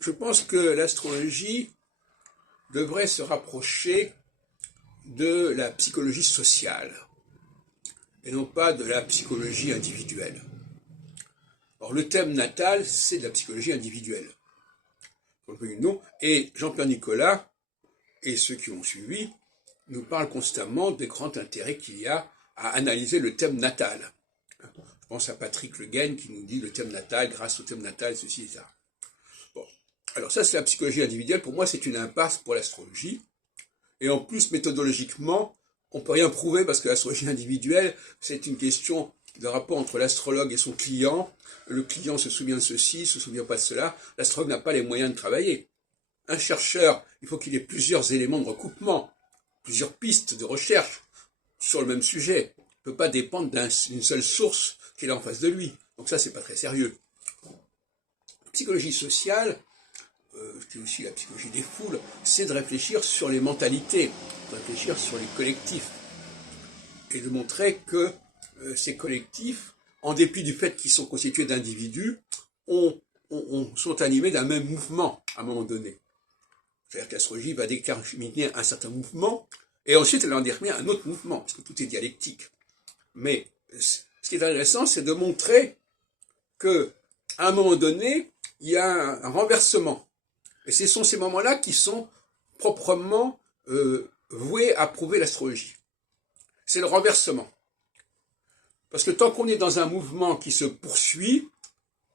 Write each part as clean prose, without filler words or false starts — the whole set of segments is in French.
Je pense que l'astrologie devrait se rapprocher de la psychologie sociale et non pas de la psychologie individuelle. Or, le thème natal, c'est de la psychologie individuelle. Et Jean-Pierre Nicolas et ceux qui ont suivi nous parlent constamment des grands intérêts qu'il y a à analyser le thème natal. Je pense à Patrick Le Guen qui nous dit le thème natal, grâce au thème natal, ceci et ça. Bon. Alors ça, c'est la psychologie individuelle. Pour moi, c'est une impasse pour l'astrologie. Et en plus, méthodologiquement, on ne peut rien prouver parce que l'astrologie individuelle, c'est une question de rapport entre l'astrologue et son client. Le client se souvient de ceci, se souvient pas de cela. L'astrologue n'a pas les moyens de travailler. Un chercheur, il faut qu'il ait plusieurs éléments de recoupement, plusieurs pistes de recherche sur le même sujet. Il ne peut pas dépendre d'une seule source qu'il a en face de lui. Donc ça, c'est pas très sérieux. La psychologie sociale, c'est aussi la psychologie des foules, c'est de réfléchir sur les mentalités, de réfléchir sur les collectifs, et de montrer que ces collectifs, en dépit du fait qu'ils sont constitués d'individus, sont animés d'un même mouvement à un moment donné. C'est-à-dire que l'astrologie va déterminer un certain mouvement, et ensuite elle va en déterminer un autre mouvement, parce que tout est dialectique. Mais ce qui est intéressant, c'est de montrer que, à un moment donné, il y a un renversement. Et ce sont ces moments-là qui sont proprement voués à prouver l'astrologie. C'est le renversement. Parce que tant qu'on est dans un mouvement qui se poursuit,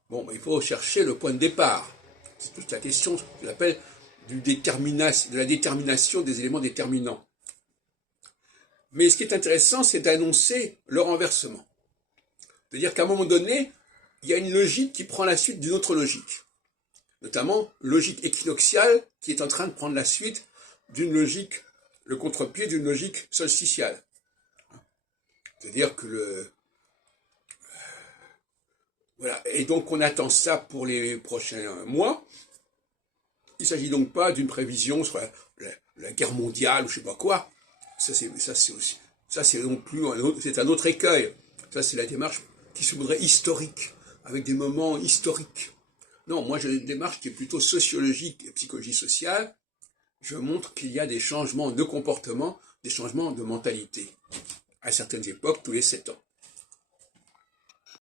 bon, il faut chercher le point de départ. C'est toute la question, ce que j'appelle, de la détermination des éléments déterminants. Mais ce qui est intéressant, c'est d'annoncer le renversement. C'est-à-dire qu'à un moment donné, il y a une logique qui prend la suite d'une autre logique. Notamment, logique équinoxiale qui est en train de prendre la suite d'une logique, le contre-pied d'une logique solsticiale. C'est-à-dire que voilà. Et donc, on attend ça pour les prochains mois. Il ne s'agit donc pas d'une prévision sur la guerre mondiale ou je ne sais pas quoi. Ça, c'est non plus c'est un autre écueil. Ça, c'est la démarche qui se voudrait historique, avec des moments historiques. Non, moi j'ai une démarche qui est plutôt sociologique et psychologie sociale. Je montre qu'il y a des changements de comportement, des changements de mentalité, à certaines époques, tous les 7 ans.